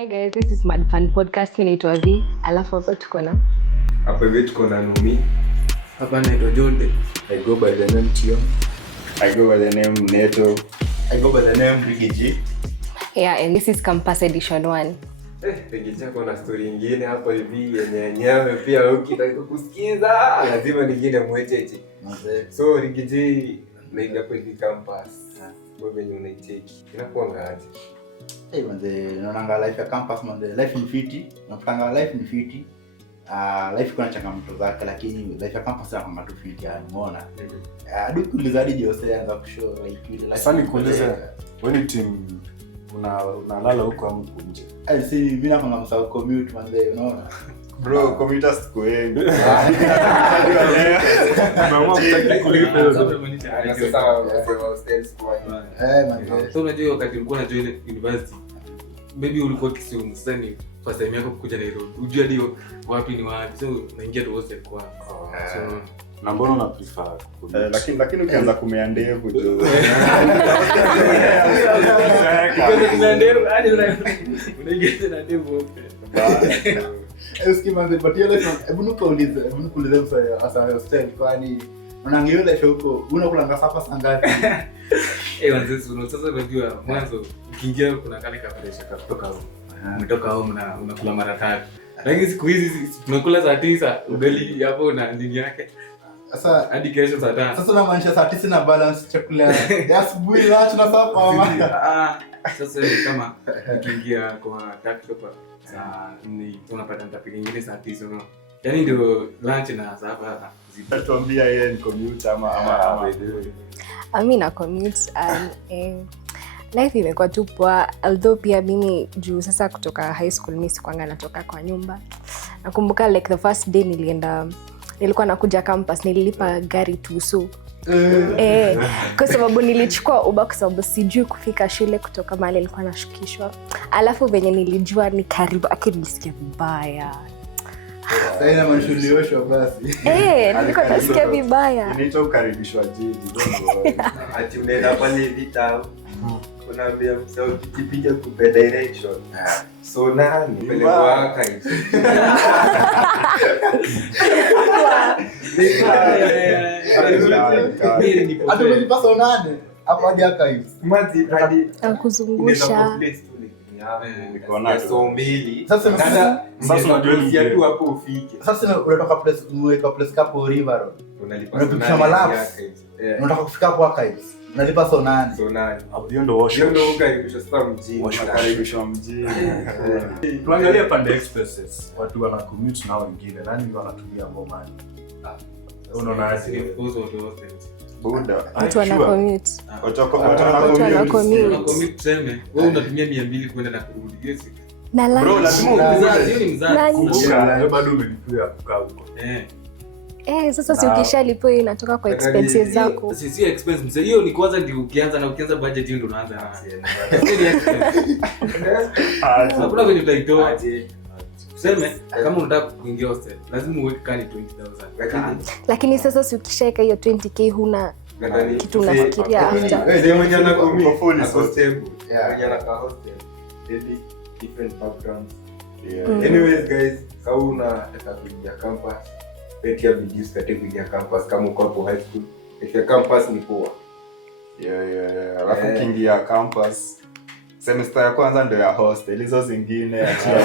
Hi guys, this is Mad Fun Podcast. Inaitwa V. Alafu hapa tuko na Numi. Hapa naitwa Jonde. I go by the name Tio. I go by the name Neto. I go by the name Rigiji. Yeah, and this is Campus Edition 1. Rigiji kuna story nyingine hapo hivi yenyewe pia ukitaka kusikiza lazima nyingine mwecheche. So Rigiji naingia kwa hivi campus. Wewe ni unaicheki. Inakuwa ngapi? Manze naona life ya campus manze life ni fiti. Napanga life ni fiti. Life kuna changamoto zake lakini life ya campus ni kama tu fiti yani umeona. Hadi kuuliza hadi Jose anza kushow like ile. Sasa nikuulize wewe team unalala huko au nje? Si mimi na kama msao commute manze unaona. Bro, commuters kwa yeye. Mama mtaki kulipa hiyo zote manze. So unajua wakati ulikuwa na join university maybe ulikuwa Kisumu sasa ni first time yako kuja Nairobi. Unajua ndio wapi ni wapi. So unaingia tu hostel kwa. So Na mbona una prefer lakini ukianza kumea ndevu jo. unaingia na ndevu. Eski manze but yule hebu nikuulize msaya asa hostel kwani unaangalia ile show huko unakula sapa sangapi? Wanzetu sasa unajua mwanzo ukiingia kuna kale ka pressure kutoka huko. Umetoka huko unakula mara tatu. Lakini siku hizi tunakula saa 9 ugali hapo na nini yake. Sasa hadi kesho saa 5. Sasa unamaanisha saa 9 na balance chakula ya asubuhi lunch na sapa mama. Sasa ni kama ukiingia kwa taxi saa ni unapata mtapiga nyingine saa 9 no. Yaani ndio lunch na sapa Tuambia yeye ni commute ama Mimi na commute life imekuwa tu poa, although pia mimi juu sasa kutoka high school mimi sikuanga natoka kwa nyumba. Nakumbuka like the first day nilikuwa nakuja campus nililipa gari tu so kwa sababu nilichukua Uber kwa sababu sijui kufika shule kutoka mahali nilikuwa nashukishwa. Alafu venye nilijua ni karibu akinisikia vibaya. Sasa ina manshulioshwa basi. Nilikuwa nasikia vibaya. Nilitoka kukaribishwa jiji. Ati unaenda pale vita. Unaambia msao kipiga kupe direction. So nani pelekwa archives. Atumelipa nane hapo hadi archives. Mazi hadi kuzungusha. So mbili. Sasa unajua tu hapo ufike. Sasa unatoka place kapo River Road. Unalipa malaps. Unataka kufika hapo archives. Unalipa so nane. Hiyo ndio wash. Hiyo ndio ukaribishwa sasa mjini. Wakaribishwa mjini. Tuangalie pande expenses. Watu wana commute na wengine. Nani wanatumia ngoma? Unaona aje? Buda. Watu wana commute. Watu wana commute. Tuseme wewe unatumia 200 kwenda na kurudi. Yes. Na lunch. Bro, lazima Mzazi ni mzazi. Kumbuka bado umelipia kukaa huko. Sasa si ukishalipo inatoka kwa expenses zako. Si expense mzee. Hiyo ni kwanza ndio ukianza budget hiyo ndio unaanza. Hakuna kwenye utaitoa. Tuseme kama unataka kuingia hostel lazima uweke kani 20,000. Lakini sasa si ukishaika hiyo 20k huna kitu unafikiria after. Wewe mwenye anakomia hostel. Mwenye anakaa hostel. Different backgrounds. Anyways guys, kama unataka kuingia campus petia bidii usipate kuingia campus kama uko hapo high school. If campus ni poa. Alafu kiingia campus semester ya kwanza ndio ya hostel, hizo zingine achia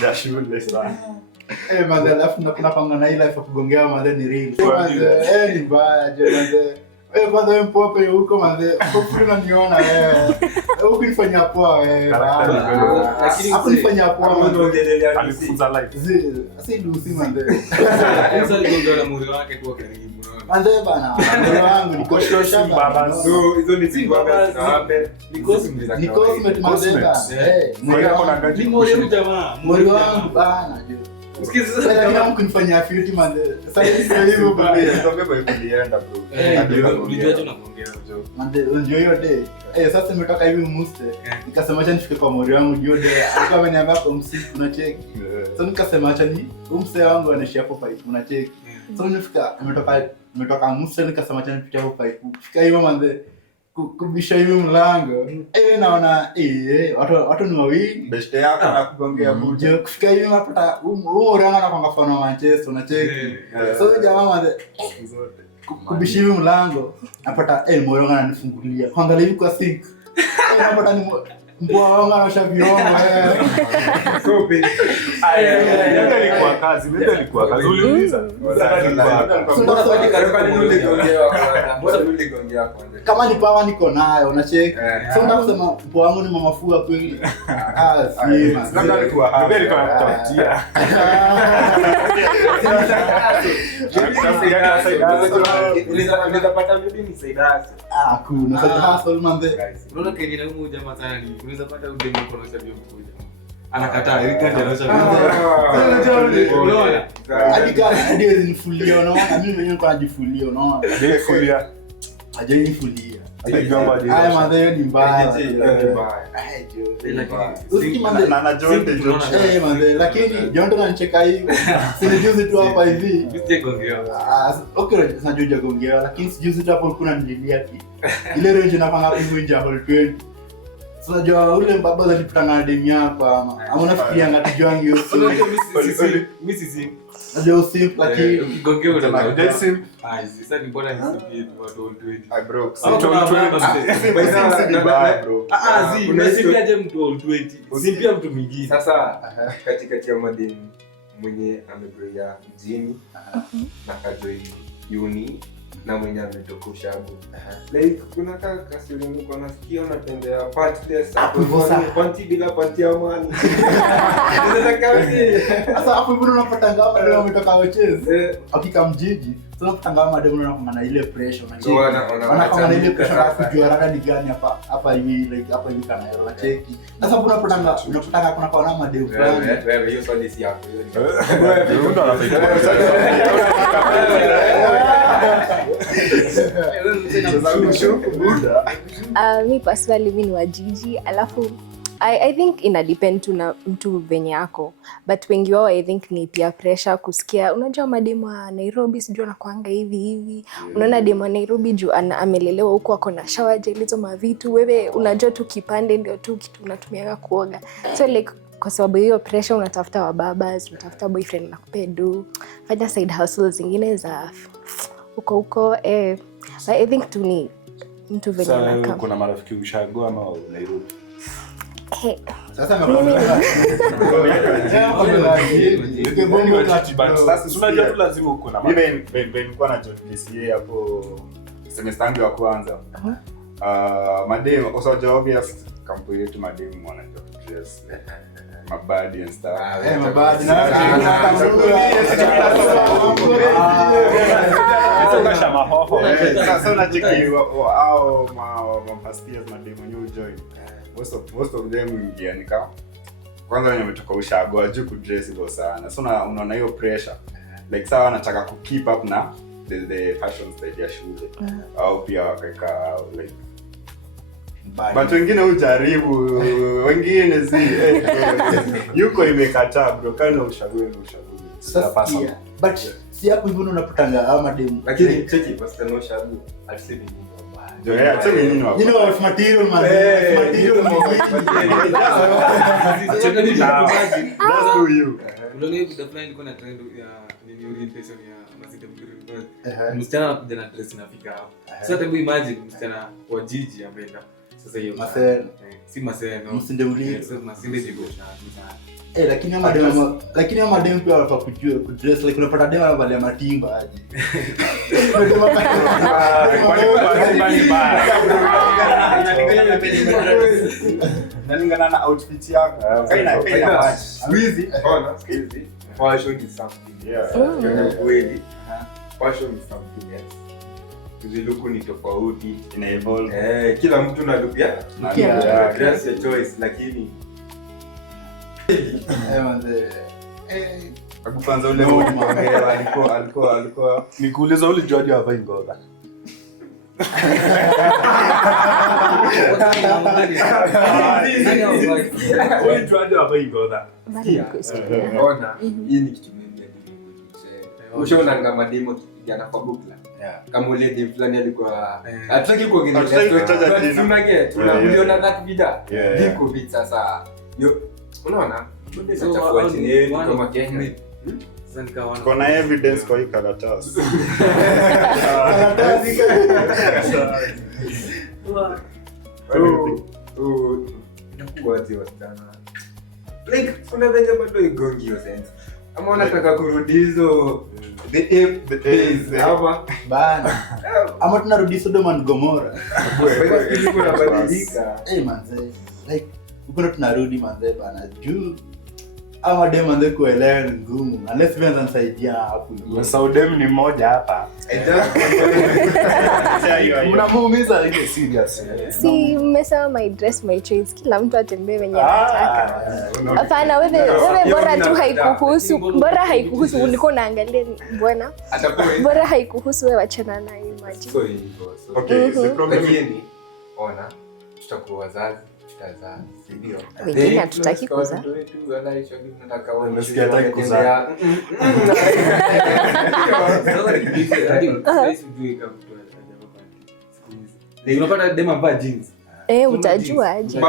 za shule sana. Manze alafu napanga na ile life kugongea manze ni real. Manze ni baya je manze. Kwanza wewe mpoa pale huko manze. Huko unaniona huko nifanya poa lakini hapo nifanya poa ndio endelea alifunza life. Si dusi manze. Sasa ndio na muri wake kwa karibu. Manze bana, ndio wangu niko shosha baba. So hizo ni vitu ambavyo tunawape. Ni cosmet manze. Ni mori jamaa. Mori wangu bana. Usikize sasa kama kunifanyia filti manze. Sasa hivyo baba. Ndio kwa kulienda bro. Ndio tunaongea bro. Manze ndio hiyo day. Sasa nimetoka hivi muste. Nikasema acha nifike kwa mori wangu hiyo day. Alikuwa ameniambia kwa msiku unacheki. Sasa nikasema acha ni umse wangu anaishi hapo pipe unacheki. Sasa nimefika nimetoka muste nikasema acha nipite hapo pipe. Fika hiyo manze kubisha hivi mlango. Naona watu ni wawili. Beshte yako anakugongea buja. Je, kufika hivi unapata huo ranga na kwanga fano Manchester unacheki. So jamaa mwanzo kubisha hivi mlango napata moyo wangu ananifungulia. Kuangalia hivi kwa sink. Napata ni mbwa wangu anasha vyombo. Kopi. Ilikuwa kazi, ilikuwa kazi. Uliuliza. Kama ni pawa niko nayo unacheki. So nataka kusema mbwa wangu ni mamafua kweli. Si Labda alikuwa hapa. Alikuwa anatafutia. Unaweza mimi ni Saidasi. Kuna sasa hustle manze. Unaona kenye na huyu jamaa sana ni unaweza pata udemu kwa sababu ya mkuja. Anakataa ili kaje anasha. Unaona? Hadi nifulia unaona mimi mwenyewe kwa najifulia unaona. Kulia. Hajanifulia. Akigamba je. Haya madhe ni mbaya. Na Jonte Manze lakini Jonte ananicheka hivi. Sijuzi tu hapa hivi. Msije gongea. Okay, najua gongea lakini sijuzi tu hapo kuna nililia ile range na panga hapo nje hapo 20. Sasa jua ule mbaba alipitana na demu yako ama unafikiria ngati jangi hiyo. Mimi si Najua usimp lakini gongea na Desim. sasa ni bora nisipie watu 20. Bro. Unasipia je mtu 20. Usipia mtu mwingine. Sasa katikati ya mademu mwenye amegroya mjini na kajoin uni na mwenye ametoka ushago. Like kuna kaka siri mko nasikia unatembea part test panti bila panti ya mani. sasa hapo hivyo unapata ngao ndio umetoka wacheze. Hakika mjiji tunapata ngao ndio unaona na ile pressure na ile pressure ya kujua rada ni gani hapa hivi like hapa hivi kana yaro cheki. Sasa unapata kuna kwa nama deu fulani. Wewe hiyo swali si yako. Wewe ndo anafanya. Mi personally mi ni wa jiji alafu I think ina depend tu na mtu venye yako but wengi wao I think ni peer pressure kusikia unajua mademu wa Nairobi sijui anakuanga hivi unaona demu wa Nairobi juu amelelewa huko ako na shower gel hizo mavitu wewe unajua tu kipande ndio tu kitu unatumiaga kuoga so like kwa sababu hiyo pressure unatafuta wababas unatafuta boyfriend na kupedu fanya side hustles zingine za huko I think tu ni mtu venye anakaa. Sasa kuna marafiki ushago ama Nairobi? Sasa tunajua tu lazima uko na mimi nilikuwa na JPCA hapo semester yangu ya kwanza. Madem also obvious kampuni yetu madem wanajua dress mabadi and stuff. Mabadi na sasa mahoho. Sasa unacheki au mapastias madem new join. Most of them ingia nika kwanza wenye umetoka ushago wajui kudress hivyo sana. So unaona hiyo pressure. Like sawa anataka ku keep up na the fashion style ya shule. Au pia wakaeka like but wengine hujaribu, wengine si yuko imekataa bro kana ushago. Sasa but si hapo hivyo unapotanga ama demu lakini cheki basta no shago alisema ndio tell nini wapo material man that's to you Unaona video fulani iko na trend ya nini orientation ya mazidi mkiri. Msichana anakuja na dress inafika hapo. Sasa hebu imagine msichana wa jiji ameenda. Sasa hiyo si maseno. Msinde mlio. Sasa masinde jigo. Lakini ama demu pia wanafaa kujua kudress like unapata demu anavalia matimba aje. Nalingana na outfit yako. Kaina match. Squeezy. Fashion is something. Yeah. Kweli. Fashion is something else. Look ni tofauti, ina evolve. Kila mtu na look yake. Dress your choice lakini kwanza ule alikuwa nikuuliza ule George hapa ingoda. Ule George hapa ingoda. Ona, hii ni kitu mimi. Ushaona kama demo kijana kwa bukla. Yeah. Kama ule dem fulani alikuwa hataki kuongelea Hataki story. kutaja jina. Tunage tunamuliona that vida. Yeah. Diko bit sasa. Unaona? So, Tutachafua chini yetu one kama of Kenya. me. Sasa nikawa Kuna evidence kwa hii karatasi. Inakuwaje wasichana? Like kuna venye bado igongi hiyo sense. Ama unataka kurudi hizo the days ama Bana. Ama tunarudi Sodom and Gomorrah. unabadilika. Manze. Like uko ndo tunarudi manze bana. Juu ama dem manze kuelewa ni ngumu. Unless wewe unanisaidia hapo. Saudem ni mmoja hapa. Mnamuumiza ile serious. Si mmesema my dress my choice, kila mtu atembee venye anataka. Hapana, wewe bora tu haikuhusu, bora haikuhusu, ulikuwa unaangalia bwana. Bora haikuhusu, wewe achana na hiyo maji. So hivyo. Okay, the problem Lakini ona tutakuwa wazazi, tutazaa, si ndio? Wengine hatutaki kuzaa. Nasikia hataki kuzaa. unapata dema vaa jeans. Utajua aje.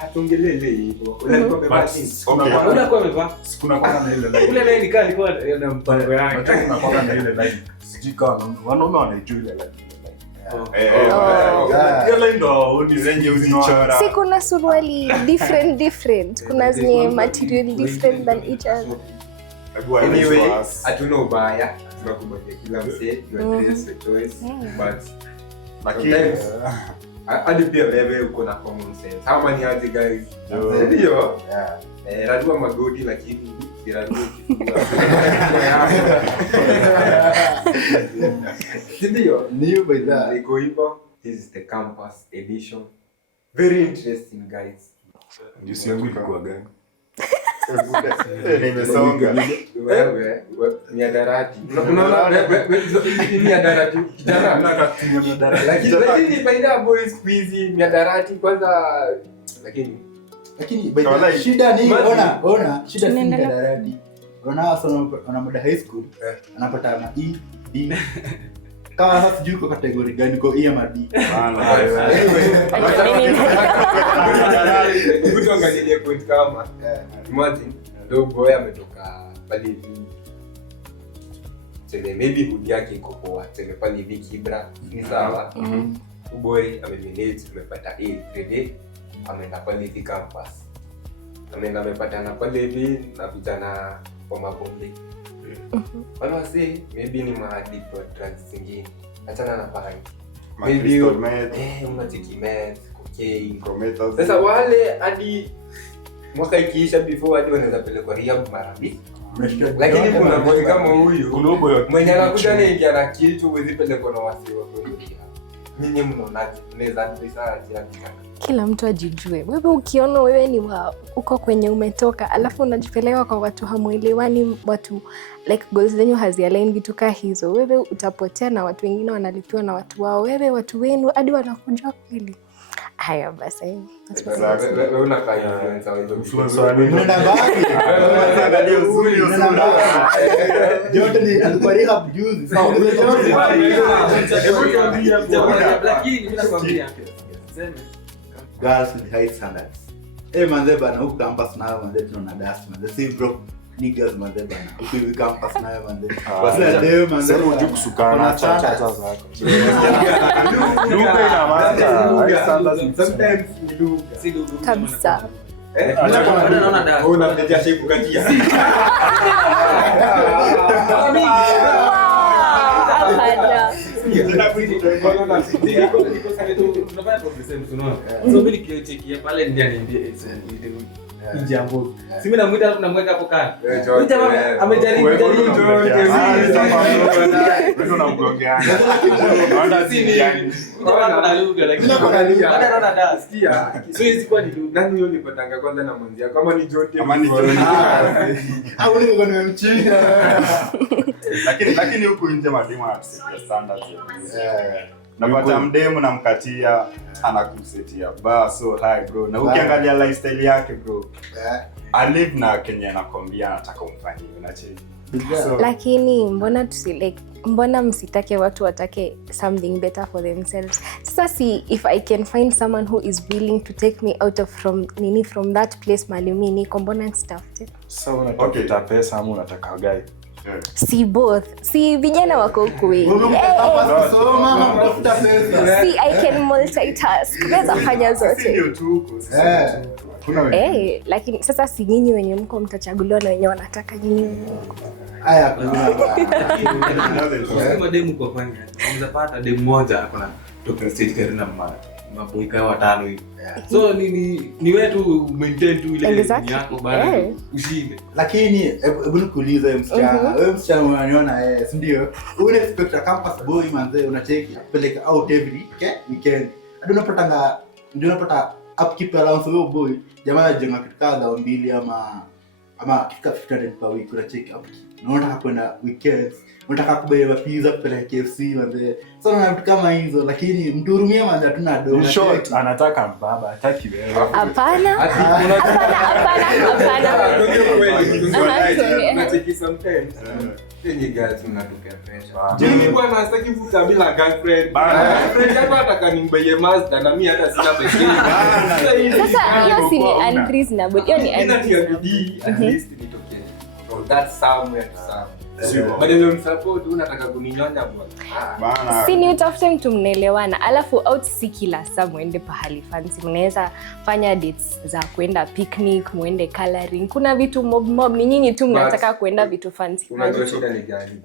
Hatungelele hivyo. Unakuwa amevaa. Kuna kwa na ile line. Ule naye nikaa alikuwa na mpango yake. Kuna kwa na ile line. Sijui kama wanaume wanaijua ile line. Ile line ndo zenye uzichora. Si kuna suruali different. Kuna zenye material different than each other. Anyway, hatuna ubaya. Tunakubalia kila msee, your dress, your choice. But lakini hadi pia wewe uko na common sense. How many are the guys? Ndio. Rajua magoti lakini sirajua kifunga. Ndio. New by that. Iko hivyo. This is the campus edition. Very interesting guys. Jusi yangu ilikuwa gani? nimesonga. Wewe miadarati. Unaona miadarati kijana. Lakini baina boys squeezy miadarati kwanza lakini By the shida ni ona shida si daradi. Unaona sana mada high school anapata na E D. Kama hafujui kwa category gani kwa E ama D. Mtu angalie point kama imagine ndio boy ametoka pale hivi. Tele maybe hood yake iko poa. Tele pale hivi Kibra ni sawa. Boy amemanage amepata A grade. Ameenda pale hivi campus. Amepatana pale hivi na vijana kwa mabonde. Wanawasi maybe ni maaddict wa drugs zingine. Achana na bangi. Maybe unatiki meth, cocaine. Sasa wale hadi mwaka ikiisha before hadi wanaweza pelekwa rehab mara mbili. Lakini kuna boy kama huyu mwenye anakuja na ingia na kitu huwezi pelekwa na wasi wa kweli. Nyinyi mnaonaje? Unaweza kuisaidia aje? Kila mtu ajijue. Wewe ukiona wewe ni uko kwenye umetoka, alafu unajipeleka kwa watu hamuelewani, watu like goals zenyu hazialign, vitu kama hizo, wewe utapotea na watu wengine wanalipiwa na watu wao. Wewe watu wenu hadi wanakuja kweli. Haya basi. Wewe unakaa influencer Nenda mbali. Angalia uzuri Jote ni alikuwa rehab juzi. Lakini mimi nakwambia Girls with high standards. Manze bana huku campus nayo manze tunaona dust manze. Si bro niggas manze bana. Huku hivi campus nayo manze. Wasa leo manze. Sasa unajua kusukana cha zako. Luka ina maana. Sometimes ni luka. si dugu Kabisa. Bado naona dada. Unamtetea shepu katia. Hapana. pale ndio niambie jambo. Simi namuita tunamweka hapo kando. Huyu jamaa amejaribu Wewe unamgongeana. Naona si yani. kuna lugha lakini bado naona dada. Sikia. Siwezi kwa ni lugha. Nani yule nilipatanga kwanza na mwanzia kama ni Jote. Kama ni Jote. Au ni ngono mchini. Lakini huku nje mademu standards. Napata mdemu namkatia anakusetia bar so high bro. Na ukiangalia lifestyle yake bro. I live na Kenya anakwambia anataka umfanyie unacheki. So, lakini mbona msitake watu watake something better for themselves? Sasa si if I can find someone who is willing to take me out of from that place malumi niko, mbona nitafute? So unatafuta pesa ama unataka guy? Si both. Si vijana wako huku wengi. Si I can multitask. Naweza fanya zote. Lakini sasa si nyinyi wenye mko mtachaguliwa na wenye wanataka nyinyi. Haya Kama demu kwa kwani unaweza pata demu moja akona Dr. Stage Karina maboika watano hivi. So ni wewe tu maintain tu ile yako bado ushinde. Lakini hebu nikuulize wewe msichana, wewe msichana unaniona si ndio? Una expect a campus boy manze unacheki peleka out every weekend. Hadi unapata upkeep allowance wewe boy. Jamaa anajenga kitu kadha 2 ama kitu 500 per week unacheki upkeep. Unataka kwenda weekends, unataka kubeba pizza kupeleka KFC manze. So na vitu kama hizo, lakini mtuhurumia manze hatuna dola. Short anataka mbaba, hataki wewe. Hapana. Unacheki sometimes. Yenye guys mnatokea pressure. Mimi bwana sitaki kuvuta bila girlfriend. Girlfriend yako atakanimbeye Mazda na mimi hata sina pesa. Sasa hiyo si ni unreasonable. Hiyo ni unreasonable. At least nitokee from that somewhere to somewhere. Badala msupport unataka kuninyonya bwana. Si ni utafute mtu mnaelewana. Alafu out si kila saa muende pahali fancy. Mnaweza fanya dates za kuenda picnic, muende coloring. Kuna vitu mob ni nyinyi tu mnataka kuenda vitu fancy. Unajua shida ni gani?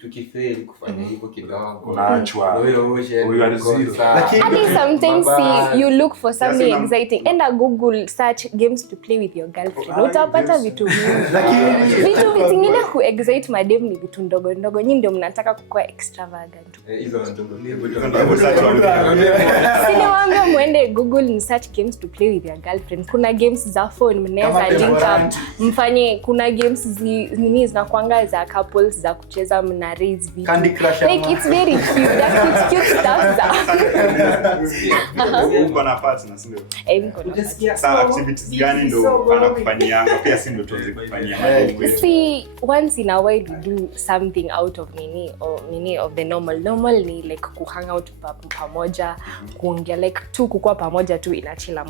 Tukifeli kufanya hivyo kidogo unaachwa huyo aliziro. Lakini sometimes you look for something exciting. Enda Google search games to play with your girlfriend. Utapata vitu vingi. Lakini vitu vingine ku excite madem ni vitu ndogo ndogo. Nyinyi ndio mnataka kukua extravagant. Hizo ndogo ndogo. Siniwaambia muende Google search games to play with your girlfriend. Kuna games za phone mnaweza link up. Mfanye kuna games nini zinakuanga za couples za kucheza mna raise video. Candy Crush. Like it's very cute. That cute stuff. Uko na partner sio? Utasikia Sasa activities gani ndo anakufanyia? Pia si ndo tuanze kufanyia mambo yetu. See, once in a while we do something out of of the normal ni like kuhang out pamoja, kuongea like tu kukua pamoja tu inachila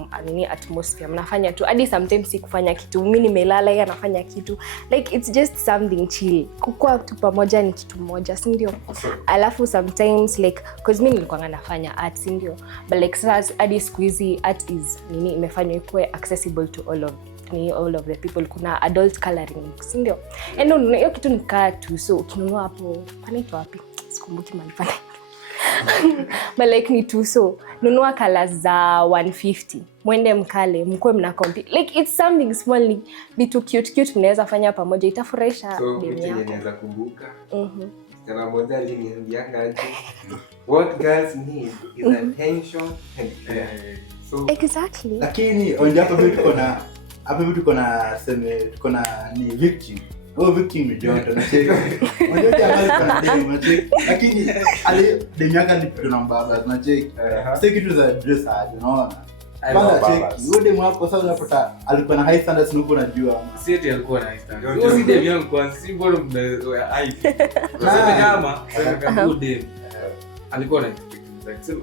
atmosphere. Mnafanya tu hadi sometimes si kufanya kitu. Mimi nimelala yeye anafanya kitu. Like it's just something chill. Kukua tu pamoja ni kitu moja, si ndio? Alafu sometimes like cause mimi nilikuwa nafanya art, si ndio? But like sasa hadi siku hizi art is imefanywa ikuwe accessible to all of the people. Kuna adult coloring, si ndio? And hiyo kitu nikaa tu, so ukinunua hapo panaitwa wapi? Sikumbuki mahali pana. But like ni tu, so nunua colors za 150. Mwende mkale, mkwe mna compete. Like it's something small, ni vitu cute mnaweza fanya pamoja, itafurahisha demu yako. Naweza kumbuka. Kana moja aliniambianga aje. What girls need is attention and care. So exactly. Lakini onja hapo vitu tuko na ni victim. Victim ni Jonathan unacheka. Unajua jamaa kuna demu unacheka. Lakini demu yake ni tunambaba unacheka. Sasa kitu za dress hadi unaona. Kwanza cheki. Yule demu hapo sasa unapata alikuwa na high standards nuko unajua. Si eti alikuwa na high standards. Huyo si demu yangu kwanza, si bora ai. Sasa kama demu alikuwa na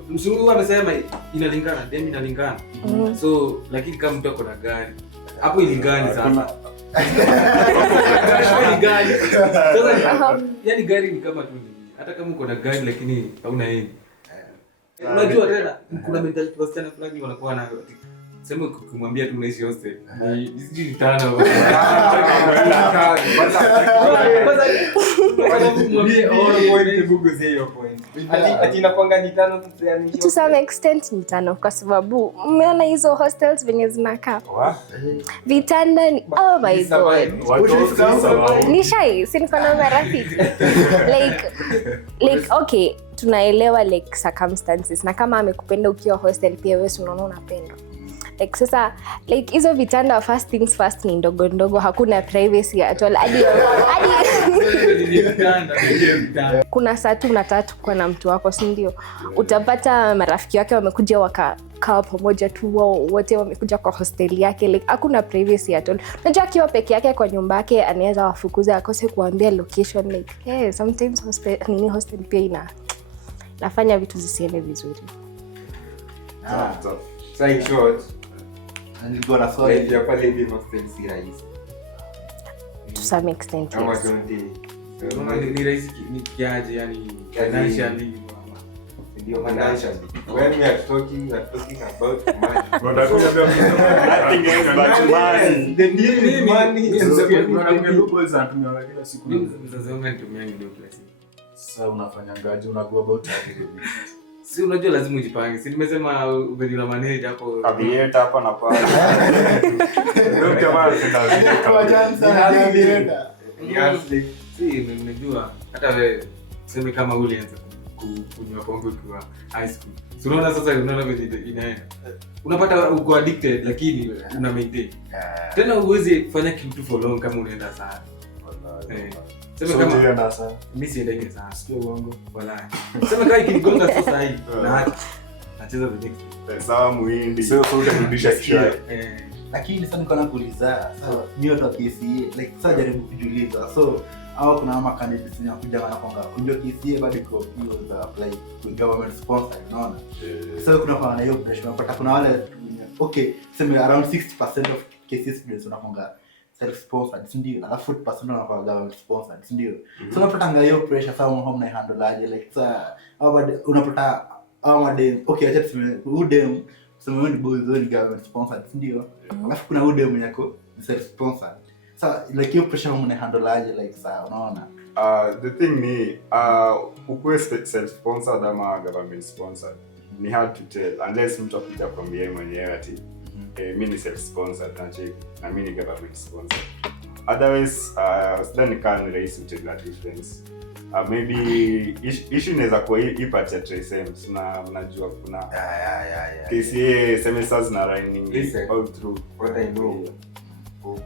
msungu anasema inalingana, demu inalingana. So lakini kama mtu akona gari hapo ilingani sana. Gari. Sasa yani gari ni kama tu hata kama uko na gari lakini hauna hii. Unajua tena kuna mentality wasichana fulani wanakuwa nayo. Sema kumwambia tu unaishi hostel. Hizi tano. Ati inakuanga ni tano to some extent ni tano kwa sababu umeona hizo hostels venye zinakaa. Vitanda ni oh my god. Nishai niko na marafiki. Like okay, tunaelewa like circumstances na kama amekupenda ukiwa hostel pia wewe unaona unapendwa. Like sasa like hizo vitanda first things first ni ndogo ndogo, hakuna privacy at all. Hadi kuna saa tu unataka kuwa na mtu wako, si ndio? Utapata marafiki wake wamekuja wakakaa pamoja tu, wao wote wamekuja kwa hostel yake, like hakuna privacy at all. Unajua akiwa peke yake kwa nyumba yake anaweza wafukuza akose kuambia location, like sometimes hostel pia nafanya vitu zisiende vizuri. So in short, nilikuwa na swali like ya pale hivi hostel si rahisi. To some extent, Kama yes. Ni rahisi ni kiaje, yani financially Ndio financially. When we are talking about money. Nothing else but money. The need money and kila siku. mzazi wangu anatumia ndio kila siku. Sasa unafanyangaje, unago about it? Si unajua lazima ujipange. Si nimesema uvedila manage hapo. Kabieta hapa na pale. Ndio kama kwa chance na bienda. Si nimejua hata wewe sema kama ulianza kunywa pombe kwa high school. Si unaona sasa vile inaenda. Unapata uko addicted lakini una maintain. Tena uweze kufanya kitu for long kama unaenda sana. Sema kama nasa mimi siendenge sana. Sio uongo. Wallahi. Sema kama ikinigonga sasa hivi na nacheza the next. sawa muhindi. sio utarudisha kisha. Lakini sasa niko nakuuliza, sasa mimi watu wa KCA like sasa jaribu kujiuliza. So au kuna ama candidates ni kuja wanaponga unajua KCA bado iko hiyo za apply to government sponsor, unaona? Sasa kuna kwa na hiyo pressure, unapata kuna wale okay, sema around 60% of KCA students wanaponga self sponsored, ndio, alafu 40% wanaponga government sponsored, ndio. So unapata nga hiyo pressure sasa home na handle aje, like sasa unapata madem, okay, acha tuseme udem sema ni boys ni government sponsored, ndio. Alafu kuna udem yako self sponsored. So like hiyo pressure mna handle aje, like sasa unaona? The thing ni ukwe self sponsored ama government sponsored ni hard to tell unless mtu akija kwambia yeye mwenyewe ati mimi ni self sponsored na mimi ni government sponsored. Otherwise sidhani kama ni rahisi to tell that difference. Maybe issue inaweza kuwa hii part ya Tresem na mnajua kuna KCA semesters na running all through. What I know,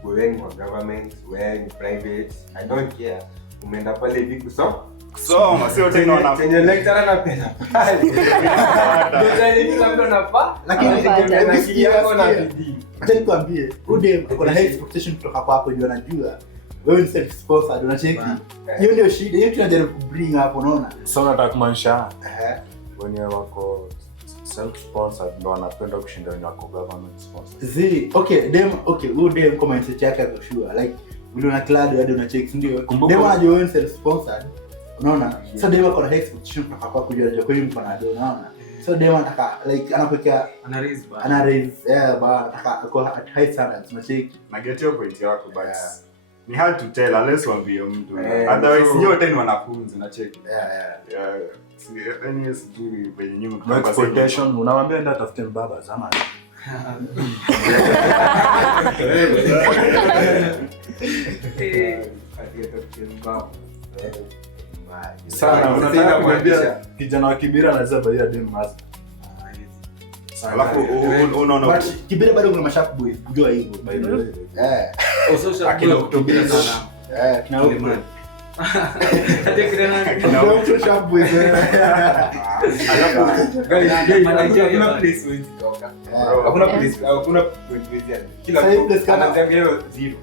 going for government, wearing private, I don't care. Umeenda pale hivi kusoma sio tena wana chenye lecturer anapenda pale. Ndio nini labda nafaa? Lakini na kiasi na bidii. acha nikwambie, udem kuna high expectation kutoka kwako, ndio anajua wewe ni self sponsored, unacheki. Hiyo ndio shida, hiyo tunajaribu kubring hapo, unaona? Sasa nataka kumaanisha wenye wako self sponsored ndio wanapenda kushinda wenye wako government sponsored. Udem kwa mindset yake kwa sure, like vile una clad hadi unacheki, ndio. Dem anajua wewe ni self sponsored, unaona? So dem ako na high expectation kutoka kwako, kujua kwa hiyo mko na ndio, unaona? So dem anataka like anakuwekea ana raise anataka kwa at high standards, unacheki. na get your point yako but ni hard to tell unless waambie mtu. Otherwise nyote ni wanafunzi, unacheki. Anyways sijui venye nyinyi No expectation, unamwambia ndio tafute baba zamani. Sana unataka kumwambia kijana wa Kibira anaweza baia dem master. Alafu unaona But Kibira bado kuna masharp boys, kujua hivyo by the way. akina kutubia sana. Kina huko. Hadi kirana Kuna sharp boys. Hakuna place wewe kutoka. Hakuna point wewe. Kila mtu anatembea zero.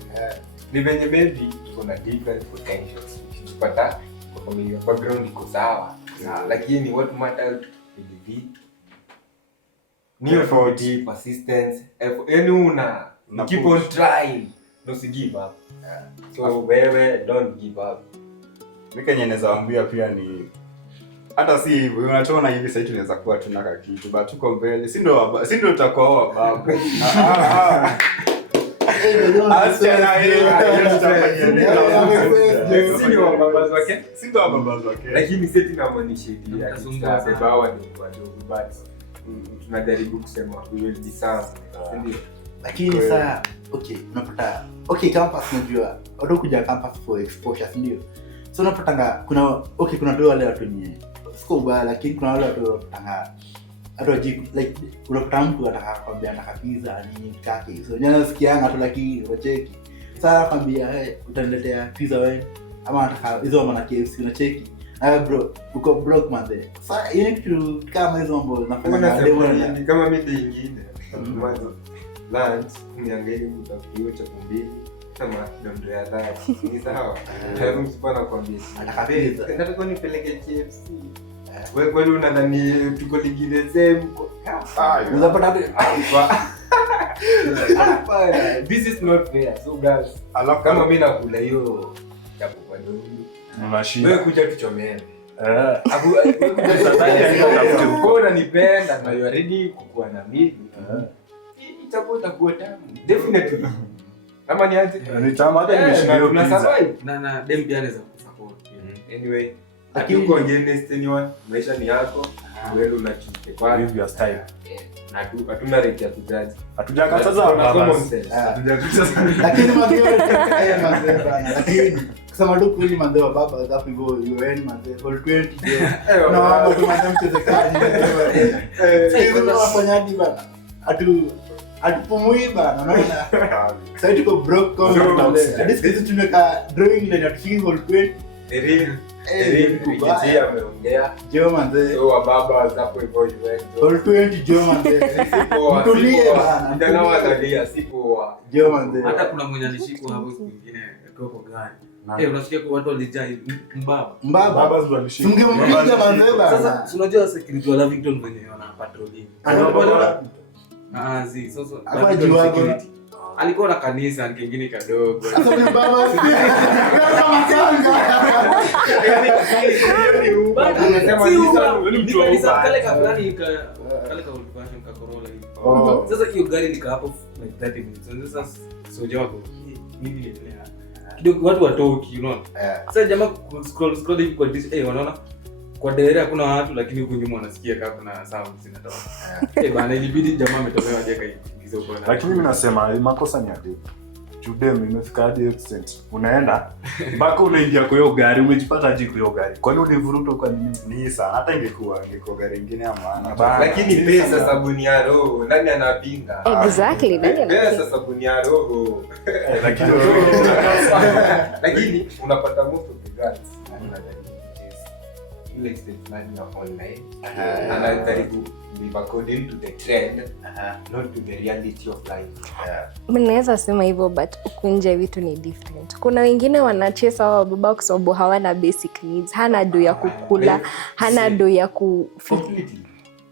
Ni venye maybe iko na different potentials. Ukipata kwa background iko sawa. Lakini what matters is the vitu. Ni effort, persistence, yani una keep on trying, don't give up. So wewe don't give up. mimi kenye naweza waambia pia ni hata si hivyo unachona hivi sasa tunaweza kuwa tunaka kitu but tuko mbele, si ndio tutakuwa babu. Acha hiyo si ndio babazo wake. Lakini sisi tunamaanisha ya sababu ndio but tunajaribu kusema we will be served, ndio. Lakini sasa unapata campus unajua watu kuja campus for exposure, ndio. So unapata kuna kuna ndio wale watu wenye siko baya, lakini kuna wale watu wanapanga hata like unakuta mtu anataka kwambia anataka pizza nini kake. So nyana sikianga tu lakini unacheki. Sasa kwambia utaniletea pizza wewe ama nataka hizo maana KFC unacheki. Bro, uko broke man there. Sasa you need to kama hizo mambo nafanya kama mimi nyingine. Mwanzo lunch niangalie utakiwa cha kumbili kama ndio ya dhati. Ni sawa. Hapo msipana kwambia anataka pizza. Nataka nipeleke KFC. Wewe kwani unadhani tuko lingine same? Unapata hapa. This is not fair. So guys, alafu kama mimi nakula hiyo chapo kwa ndugu. Unashinda. Wewe kuja tuchomeni. Abu kuja nipenda na you are ready kukua na mimi. Itakuwa tamu. Definitely. Kama ni aje? Ni tamu hata nimeshinda pizza. Na dem pia anaweza kusupport. Anyway, akiuko against anyone, maisha ni yako. Wewe unachukua kwa Live your style. na hatuna rate ya kujaji. Hatujakataza baba. Hatujakataza. lakini mazee mazee bana. Lakini kusema tu kweli mazee wa baba hapo hivyo UN mazee all 20 na mambo tu mazee mchezekaji. Sasa tunafanya hadi bana. Atupumui bana unaona. Sasa tuko broke kama hadi sisi tumeka drawing line at all 20. Kujitia ameongea. Jo manze. So wababa zapo hivyo hivyo. All 20 jo manze. Mtulie bana. Ndio wanalia sipo. Jo manze. Hata kuna mwenye alishikwa hapo siku nyingine akiwa kwa gari. Unasikia kwa watu walijai mbaba. Baba ndo alishika. Tungempiga manze bana. Sasa unajua security wa Lavington wenye wana patrolling. Sasa alikuwa na kanisa kingine kadogo. Sasa ni baba kama kanga. Ni kanisa kale ka fulani kale ka ulipasha Corolla hivi. Sasa hiyo gari nika hapo like 30 minutes. Sasa soja wako nini inaendelea? Kidogo watu watoki, unaona? Sasa jamaa scroll hivi kwa dish, wanaona kwa dereva kuna watu lakini huko nyuma wanasikia kama kuna sound zinatoka. Bana ilibidi jamaa ametolewa jeka hizo kwa. Lakini mimi nasema makosa ni ade. Judem imefika hadi extent. Unaenda mpaka unaingia kwa hiyo gari, umejipata aje kwa hiyo gari. Kwani ulivuruta kwa nini? Ni sana hata ingekuwa gari nyingine ya maana. Lakini pesa sabuni ya roho, nani anapinga? Exactly, nani anapinga? Pesa sabuni ya roho. Lakini unapata most of the guys ile extent nani ya online. Anajaribu live according to the trend, not to the reality of life. Mnaweza sema hivyo but ukunje vitu ni different. Kuna wengine wanacheza wa baba kwa sababu hawana basic needs. Hana do ya kukula, hana do ya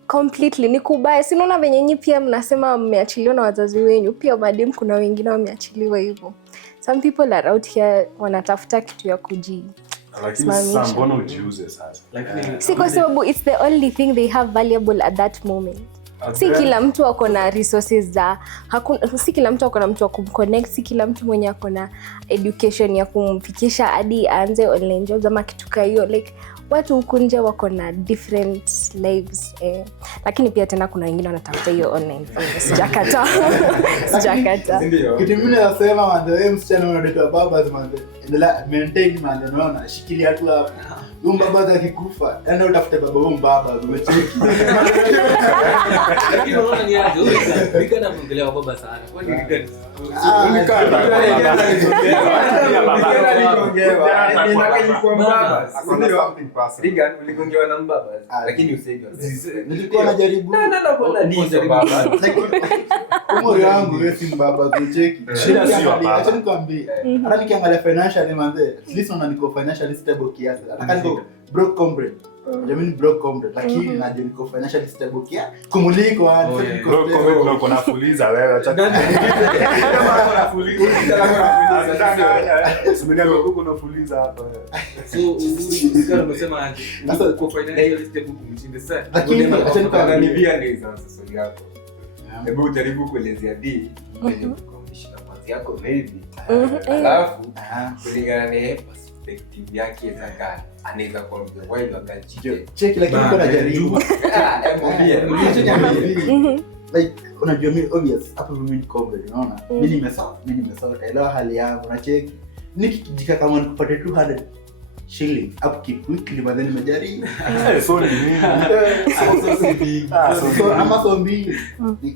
completely ni kubaya. Sinaona venye nyinyi pia mnasema mmeachiliwa na wazazi wenu. Pia madem kuna wengine wameachiliwa hivyo. Some people are out here wanatafuta kitu ya lakini sasa mbona ujiuze sasa? Si kwa sababu it's the only thing they have valuable at that moment. Si kila mtu ako na resources za si kila mtu ako na mtu wa kumconnect, si kila mtu mwenye ako na education ya kumfikisha hadi aanze online jobs ama kitu kama hiyo. Like watu huku nje wako na different lives lakini pia tena kuna wengine wanatafuta hiyo online fame. Sijakata. Kitu mimi nasema man, wewe msichana unadeta baba man, endelea maintain man, unaona shikilia tu hapo. Huyo baba akikufa, yani utafute baba huyo baba umecheki. Lakini unaona ni aje? Nikana kuongelea baba sana. Kwani nikana uligongewa na mbaba lakini usaidia. Nilikuwa najaribu. Umri wangu wewe si mbaba kucheki. Shida sio baba. Acha nikwambie. Hata nikiangalia financially manze, at least niko financially stable kiasi. Hata niko broke comrade. Jamani broke comrade lakini najua niko financially stable kiasi. Kumuliko hadi broke comrade uko na fuliza wewe acha. Simeniambia uko na fuliza hapa. So ukikana umesema aje? Sasa uko financially stable kumshinda sana. Lakini acha nikwambie pia ndio sasa yako. Hebu ujaribu kuelezea dii kwenye kukomesha kazi yako maybe. Alafu kulingana na perspective yake za gani anaweza kuambia why you are cheating. Check lakini kuna jaribu. Like unajua mimi obvious hapo mimi ni comrade unaona. Mimi nimesota elewa hali yangu na check. Nikijika kama nikupate 200 shillings upkeep weekly but then nimejaribu. So ni nini? So ama so mbili.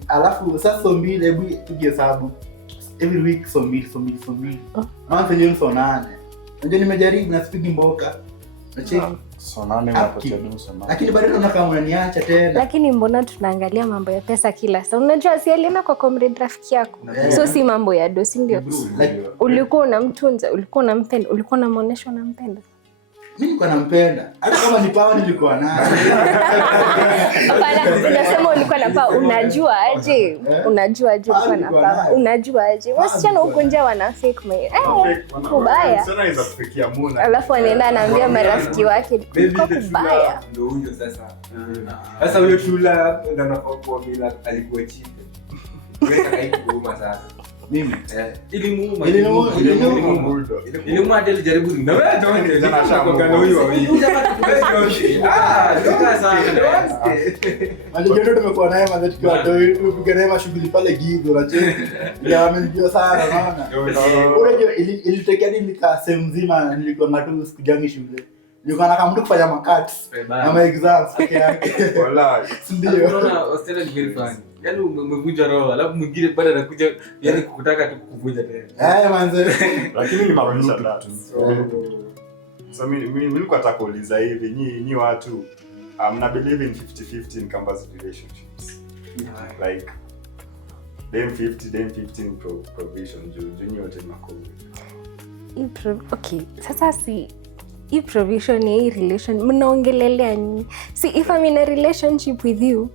Alafu sasa so mbili hebu tukihesabu. Every week so mbili. Month yenyewe so 8. Unajua nimejaribu na speed mboka. Nacheki. So nane unapatia demu sana. Lakini bado naona kama unaniacha tena. Lakini mbona tunaangalia mambo ya pesa kila saa? Unajua si alienda kwa comrade rafiki yako. So si mambo ya dosi ndio. Like Ulikuwa unamtunza, ulikuwa unampenda, ulikuwa unamuonesha unampenda. mimi nilikuwa nampenda. Hata kama ni pawa nilikuwa nayo. Hapana, unasema ulikuwa na pawa, unajua aje? Unajua aje ulikuwa na pawa? Unajua aje? Wasichana huko nje wana fake kubaya. Sana hizo kufikia Muna. Alafu anaenda anaambia marafiki wake kwa Maybe the kubaya. Shula ndo huyo sasa. Sasa huyo Shula ndo anafaa kuwa Mila alikuwa cheap. Wewe haikuuma sasa. Mimi Ilimuuma. Ilimuuma hadi alijaribu na wewe ndio Jana shamba kwa huyo wawili. Tukaa sana. Majoto tumekuwa naye mazeti kwa doi tupiga naye mashughuli pale Gizo na cheki. Ya amenijua sana unaona. Unajua ilitokea nini nika sehemu nzima nilikuwa ngatu sikujangi shule. Nilikuwa na kama mtu kufanya makats na ma exams peke yake. Wallahi. Ndio. Unaona Australia ni very funny. Yaani umevunja roho, alafu mwingine bado anakuja yani kukutaka tu kuvunja tena. Manze. Lakini ni maanisha tatu. So mimi nilikuwa nataka kuuliza hivi, nyinyi watu mna believe in 50-50 in campus relationships. Like them 50 provision junior wote mako. Okay, sasa si hii provision ya hii relation mnaongelelea nini? See, if I'm in a relationship with you,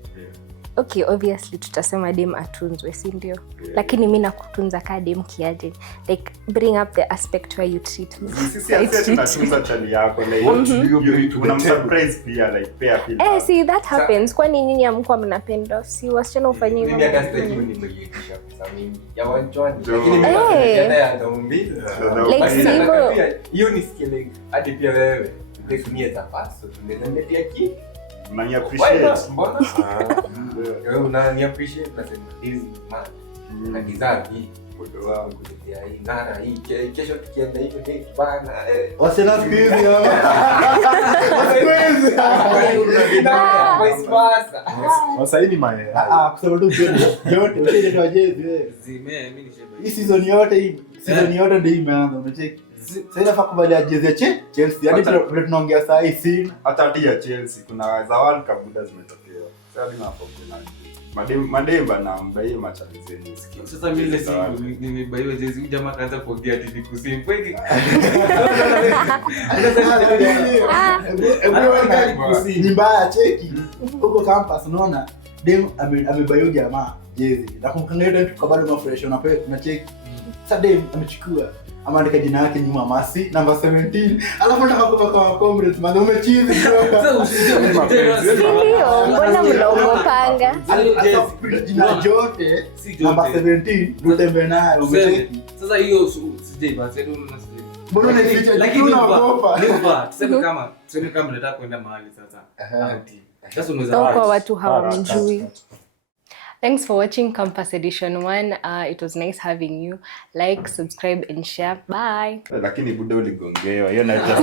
okay, obviously tutasema dem atunzwe, si ndio? Lakini mimi nakutunza kama dem kiaje? Like bring up the aspect where you treat me. Sisi tunatunza chali yako like una surprise pia like pair feel. See that happens. Kwani nyinyi hamkuwa mnapenda? Si wasichana ufanye hivyo. Mimi hata sitaki nimeitisha pesa mingi. Ya wanchwani. Lakini mimi hata ya ndaumbi. Like sivyo. Hiyo ni skill hadi pia wewe. Ndio za fast so tunaweza pia ki. Mnani appreciate. Mbona? Wewe unani appreciate na sema hizi man. Na kizazi bodo wangu ya hii ngara hii kesho tukienda hiyo date bana. Wasena siku hizi ama. Wasaini mae. Kusema tu yote yote ndio jezi. Zime mimi nishabe. Hii season yote ndio imeanza unacheki. Sasa inafaa kuvalia jezi ya Chelsea. Hadi vile tunaongea saa hii si hata hadi ya Chelsea kuna za World Cup muda zimetokea. Sasa mimi nafahamu Mademba na mbaye machali zeni skin. Sasa mimi ile siku nimebaiwa jezi huyu jamaa kaanza kuongea ati kusimkweki. ni mbaya cheki. Huko campus unaona dem amebaiwa jamaa jezi. Nakumbuka ile tuko bado ma fresh na cheki. Sasa dem amechukua ameandika jina yake nyuma Masi namba 17 alafu nataka kwa comrades maana umechizi Sasa usije Ndio, mbona mnaogopanga? jina jote namba 17 ndio tembe nayo umecheki. Sasa hiyo sije basi ndio unasikia. Mbona unaficha Lakini unaogopa? Tuseme kama nataka kwenda mahali sasa. Sasa unaweza Kwa watu hawamjui. Thanks for watching Campus Edition 1. It was nice having you. Like, subscribe and share. Bye. Lakini buda uligongewa. Hiyo naita